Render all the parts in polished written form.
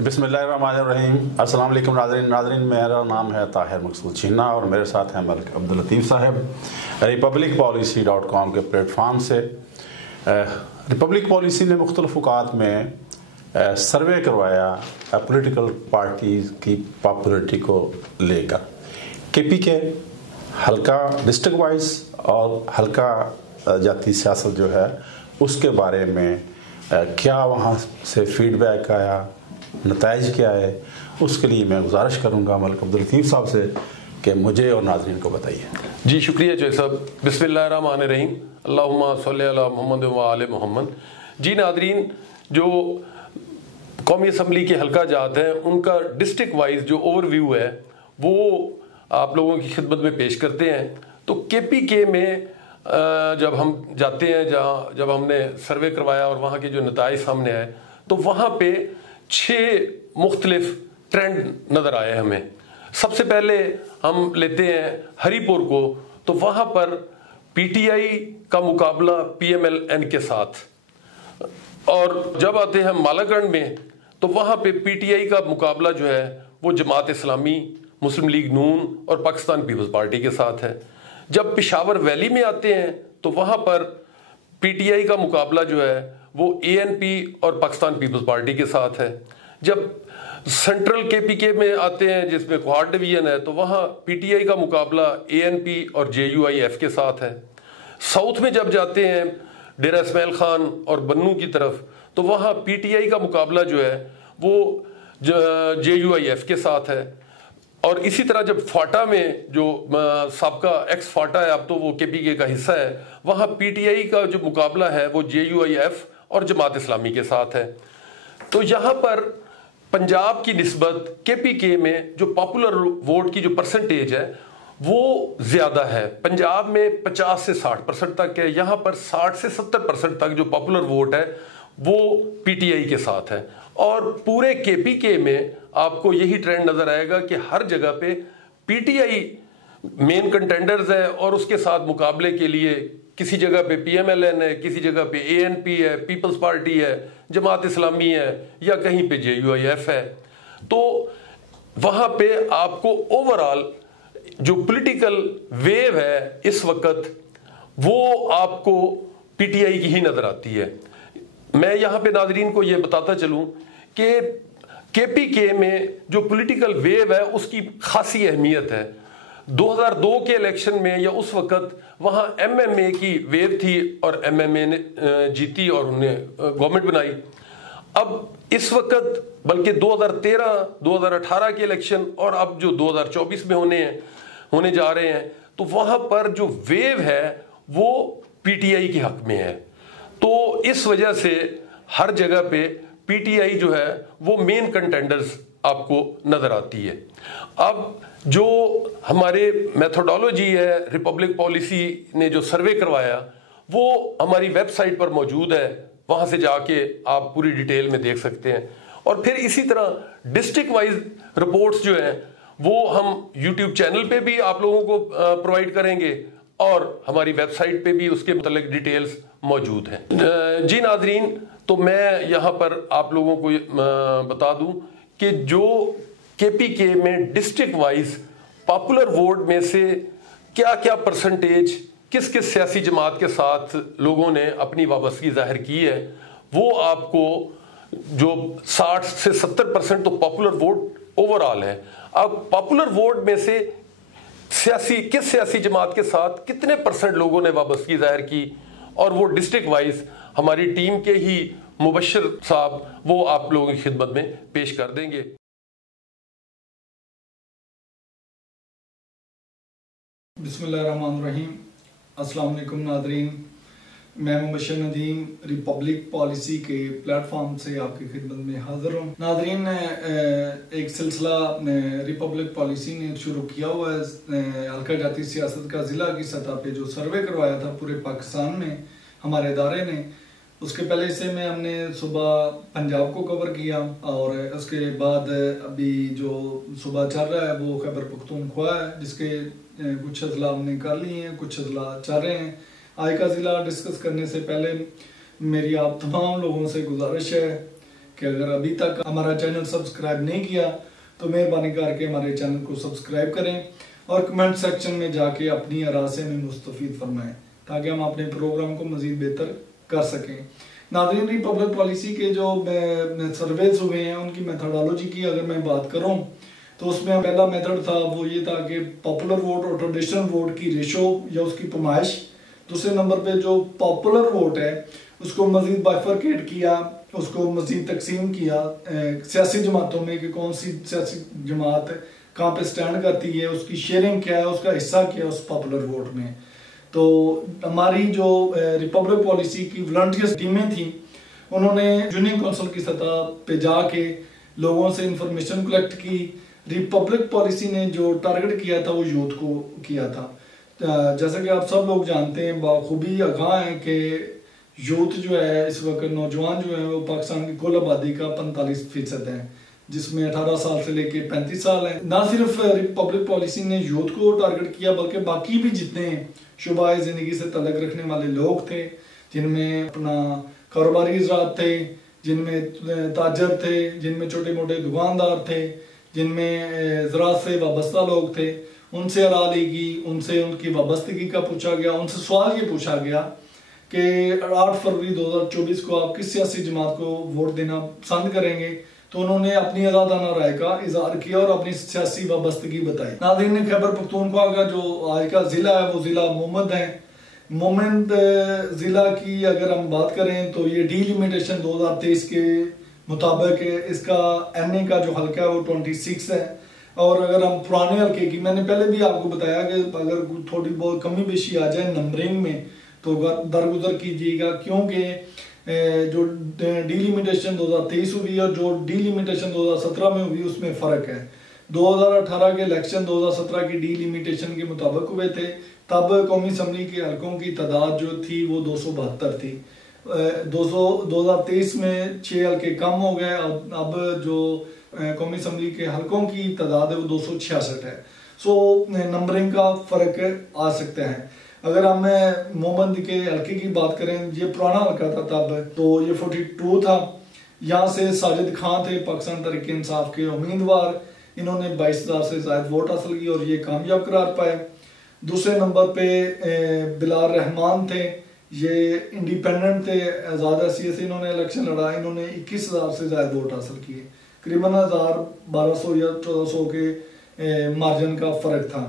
बिस्मिल्लाहिर्रहमानिर्रहीम। अस्सलाम वालेकुम नाज़रीन, मेरा नाम है ताहिर मकसूद छीना और मेरे साथ हैं मलिक अब्दुल लतीफ़ साहब republicpolicy.com के प्लेटफॉर्म से। रिपब्लिक पॉलिसी ने मुख्तलिफ औक़ात में सर्वे करवाया पॉलिटिकल पार्टीज़ की पॉपुलरिटी को लेकर। KPK हल्का डिस्ट्रिक्ट वाइज और हल्का जाती सियासत जो है उसके बारे में क्या वहाँ से फीडबैक आया, नताइज क्या है, उसके लिए मैं गुजारिश करूँगा मलिक अब्दुल लतीफ़ साहब से कि मुझे और नाज़रीन को बताइए। जी शुक्रिया जय साहब। बिस्मिल्लाहिर्रहमानिर्रहीम, अल्लाहुम्मा सल्ली अला मोहम्मद व आले मोहम्मद। जी नाज़रीन, जो कौमी असम्बली के हल्का जात हैं उनका डिस्ट्रिक्ट वाइज जो ओवरव्यू है वो आप लोगों की खिदमत में पेश करते हैं। तो KPK में जब हम जाते हैं, जब हमने सर्वे करवाया और वहाँ के जो नताइज सामने आए तो वहाँ पे 6 मुख्तलिफ ट्रेंड नज़र आए हमें। सबसे पहले हम लेते हैं हरीपुर को, तो वहाँ पर PTI का मुकाबला PMLN के साथ, और जब आते हैं मालागढ़ में तो वहाँ पे PTI का मुकाबला जो है वो जमात इस्लामी, मुस्लिम लीग नून और पाकिस्तान पीपल्स पार्टी के साथ है। जब पेशावर वैली में आते हैं तो वहाँ पर PTI का मुकाबला जो है वो ANP और पाकिस्तान पीपल्स पार्टी के साथ है। जब सेंट्रल KPK में आते हैं जिसमें क्वाड डिवीजन है तो वहाँ PTI का मुकाबला ANP और JUIF के साथ है। साउथ में जब जाते हैं डेरा इस्माइल खान और बन्नू की तरफ तो वहाँ PTI का मुकाबला जो है वो JUIF के साथ है। और इसी तरह जब फाटा में जो साबका एक्स फाटा है, अब तो वो KPK का हिस्सा है, वहाँ PTI का जो मुकाबला है वो JUIF और जमात इस्लामी के साथ है। तो यहाँ पर पंजाब की निस्बत KPK में जो पॉपुलर वोट की जो परसेंटेज है वो ज़्यादा है। पंजाब में 50 से 60% तक है, यहाँ पर 60 से 70% तक जो पॉपुलर वोट है वो PTI के साथ है। और पूरे KPK में आपको यही ट्रेंड नज़र आएगा कि हर जगह पे PTI मेन कंटेंडर्स है और उसके साथ मुकाबले के लिए किसी जगह पे PMLN है, किसी जगह पे ANP है, पीपल्स पार्टी है, जमात इस्लामी है या कहीं पे JUIF है। तो वहाँ पे आपको ओवरऑल जो पॉलिटिकल वेव है इस वक्त वो आपको PTI की ही नज़र आती है। मैं यहाँ पे नाज़रीन को ये बताता चलूँ कि KPK में जो पॉलिटिकल वेव है उसकी खासी अहमियत है। 2002 के इलेक्शन में या उस वक्त वहाँ MMA की वेव थी और MMA ने जीती और उन्हें गवर्नमेंट बनाई। अब इस वक्त बल्कि 2013, 2018 के इलेक्शन और अब जो 2024 में होने जा रहे हैं तो वहाँ पर जो वेव है वो PTI के हक में है। तो इस वजह से हर जगह पे PTI जो है वो मेन कंटेंडर्स आपको नजर आती है। अब जो हमारे मेथोडोलॉजी है, रिपब्लिक पॉलिसी ने जो सर्वे करवाया वो हमारी वेबसाइट पर मौजूद है, वहां से जाके आप पूरी डिटेल में देख सकते हैं। और फिर इसी तरह डिस्ट्रिक्ट वाइज रिपोर्ट्स जो हैं वो हम YouTube चैनल पे भी आप लोगों को प्रोवाइड करेंगे और हमारी वेबसाइट पे भी उसके मुतालिक डिटेल्स मौजूद हैं। जी नाजरीन, तो मैं यहाँ पर आप लोगों को बता दूं कि जो KPK में डिस्ट्रिक्ट वाइज पॉपुलर वोट में से क्या क्या परसेंटेज किस किस सियासी जमात के साथ लोगों ने अपनी वाबस्तगी जाहिर की है वो आपको जो 60 से 70% तो पॉपुलर वोट ओवरऑल है। अब पॉपुलर वोट में से किस सियासी जमात के साथ कितने % लोगों ने वाबस्तगी जाहिर की और वो डिस्ट्रिक्ट वाइज हमारी टीम के ही मुबश्शिर साहब वो आप लोगों की खिदमत में पेश कर देंगे। बिस्मिल्लाहिर्रहमानिर्रहीम, अस्सलाम वालेकुम नाज़रीन, मैं मुबश्शिर नदीम रिपब्लिक पॉलिसी के प्लेटफॉर्म से आपकी खिदमत में हाजिर हूँ। नाज़रीन, एक सिलसिला रिपब्लिक पॉलिसी ने शुरू किया हुआ है हल्का जाती सियासत का ज़िला की सतह पे जो सर्वे करवाया था पूरे पाकिस्तान में हमारे इदारे ने। उसके पहले से में हमने सुबह पंजाब को कवर किया और उसके बाद अभी जो सुबह चल रहा है वो खैबर पख्तूनख्वा है जिसके कुछ अजला हमने कर लिए हैं, कुछ अजला चल रहे हैं। आज का ज़िला डिस्कस करने से पहले मेरी आप तमाम लोगों से गुजारिश है कि अगर अभी तक हमारा चैनल सब्सक्राइब नहीं किया तो मेहरबानी करके हमारे चैनल को सब्सक्राइब करें और कमेंट सेक्शन में जाके अपनी आरा से हमें मुस्तफीद फरमाएं ताकि हम अपने प्रोग्राम को मजीद बेहतर कर सकें। नाज़रीन, रिपब्लिक पॉलिसी के जो सर्वेज हुए हैं उनकी मेथडोलॉजी की अगर मैं बात करूं तो उसमें पहला मेथड था वो ये था कि पॉपुलर वोट और ट्रेडिशनल वोट की रेशो या उसकी पैमाइश। दूसरे नंबर पे जो पॉपुलर वोट है उसको मजीद बाइफरकेट किया, उसको मजीद तकसीम किया सियासी जमातों में कि कौन सी सियासी जमात कहाँ पे स्टैंड करती है, उसकी शेयरिंग क्या है, उसका हिस्सा क्या है उस पॉपुलर वोट में। तो हमारी जो रिपब्लिक पॉलिसी की वॉलंटियर्स टीमें थी उन्होंने यूनियन काउंसिल की सतह पे जाके लोगों से इंफॉर्मेशन कलेक्ट की। रिपब्लिक पॉलिसी ने जो टारगेट किया था वो यूथ को किया था। जैसा कि आप सब लोग जानते हैं, बाखूबी आगाह है कि यूथ जो है इस वक्त नौजवान जो है वो पाकिस्तान की कुल आबादी का 45% है, जिसमें 18 साल से लेके 35 साल है। ना सिर्फ रिपब्लिक पॉलिसी ने यूथ को टारगेट किया बल्कि बाकी भी जितने शुबा जिंदगी से तल्लुक़ रखने वाले लोग थे, जिनमें अपना कारोबारी इजरात थे, जिनमें ताजर थे, जिनमें छोटे मोटे दुकानदार थे, जिनमें ज़राअत से वाबस्ता लोग थे, उनसे आरा ली गई, उनसे उनकी वाबस्तगी का पूछा गया। उनसे सवाल ये पूछा गया कि 8 फरवरी 2024 को आप किस सियासी जमात को वोट देना पसंद करेंगे। तो उन्होंने अपनी आज़ादाना राय का इजहार किया और अपनी सियासी वाबस्तगी बताई। नाज़रीन, खैबर पख्तूनख्वा का जो आज का ज़िला है वो ज़िला मोहम्मद है। मोहम्मद ज़िला की अगर हम बात करें तो ये डीलिमिटेशन 2023 के मुताबिक इसका NA का जो हल्का है वो 26 है। और अगर हम पुराने हल्के की, मैंने पहले भी आपको बताया कि अगर थोड़ी बहुत कमी बेशी आ जाए नंबरिंग में तो दरगुजर कीजिएगा, क्योंकि जो डीलिमिटेशन 2023 हुई और जो डीलिमिटेशन 2017 में हुई उसमें फ़र्क है। 2018 के इलेक्शन 2017 की डीलिमिटेशन के मुताबिक हुए थे, तब कौमी असम्बली के हल्कों की तादाद जो थी वो 272 थी। 2023 में 6 हल्के कम हो गए। अब जो कौमी असम्बली के हल्कों की तादाद है वो 266 है। सो नंबरिंग का फ़र्क आ सकता है। अगर हम मोहम्मद के हल्के की बात करें, ये पुराना हल्का था तब, तो ये 42 था। यहाँ से साजिद खान थे पाकिस्तान तहरीक इंसाफ के उम्मीदवार, इन्होंने 22,000 से ज़्यादा वोट हासिल की और ये कामयाब करार पाए। दूसरे नंबर पे बिलाल रहमान थे, ये इंडिपेंडेंट थे, आज़ाद हैसियत से इन्होंने इलेक्शन लड़ा, इन्होंने 21,000 से ज़्यादा वोट हासिल किए। करीबन 1200 या 1400 के मार्जिन का फ़र्क था।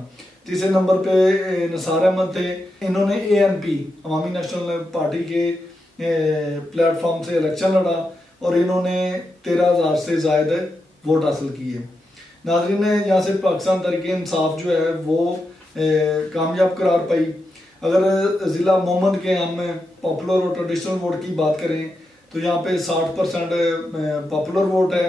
तीसरे नंबर पे नसार अहमद थे, इन्होंने ANP अवामी नेशनल पार्टी के प्लेटफॉर्म से इलेक्शन लड़ा और इन्होंने 13,000 से ज़्यादा वोट हासिल किए। नाज़रीन, यहाँ से पाकिस्तान तहरीक इंसाफ जो है वो कामयाब करार पाई। अगर ज़िला मोहम्मद के हम पॉपुलर और ट्रेडिशनल वोट की बात करें तो यहाँ पे 60% पॉपुलर वोट है,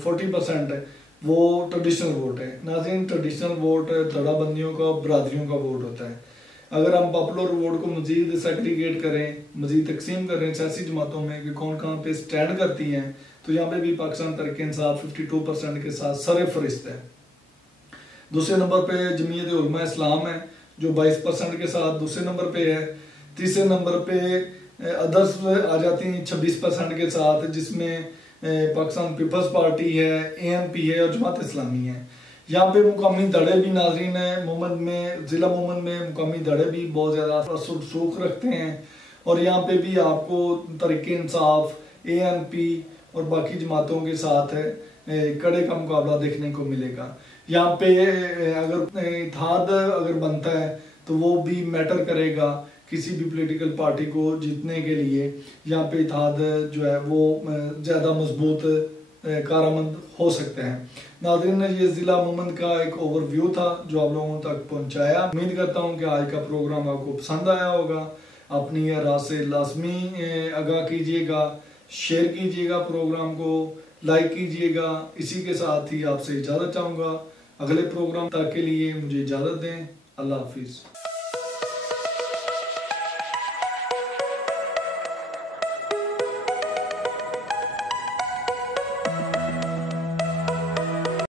40% है वो ट्रेडिशनल वोट है। नाज़रीन, ट्रेडिशनल वोट धड़ाबंदियों का, बरादरियों का वोट होता है। अगर हम पॉपुलर वोट को मजीद सेग्रीगेट करें, मजीद तकसीम करें सियासी जमातों में कि कौन कहाँ पे स्टैंड करती हैं, तो यहाँ पे भी पाकिस्तान तहरीक इंसाफ 52% के साथ सरफहरिस्त है। दूसरे नंबर पे जमीयत उलमा इस्लाम है जो 22% के साथ दूसरे नंबर पे है। तीसरे नंबर पे अदर्स आ जाती हैं 26% के साथ, जिसमें पाकिस्तान पीपल्स पार्टी है, ANP है और जमात इस्लामी है। यहाँ पे मुकामी धड़े भी नाज़रीन है, मोहम्मद में, ज़िला मोहम्मद में मुकामी धड़े भी बहुत ज़्यादा रसूख रखते हैं और यहाँ पे भी आपको तहरीक इंसाफ, ANP और बाकी जमातों के साथ कड़े का मुकाबला देखने को मिलेगा। यहाँ पे अगर इत्तेहाद अगर बनता है तो वो भी मैटर करेगा किसी भी पॉलिटिकल पार्टी को जीतने के लिए। यहाँ पे इत्तेहाद जो है वो ज़्यादा मजबूत कारआमद हो सकते हैं। नाज़रीन, ये ज़िला मोहम्मद का एक ओवरव्यू था जो आप लोगों तक पहुँचाया। उम्मीद करता हूँ कि आज का प्रोग्राम आपको पसंद आया होगा। अपनी राय से लाजमी आगाह कीजिएगा, शेयर कीजिएगा, प्रोग्राम को लाइक कीजिएगा। इसी के साथ ही आपसे इजाज़त चाहूँगा। अगले प्रोग्राम तक के लिए मुझे इजाज़त दें। अल्लाह हाफिज़।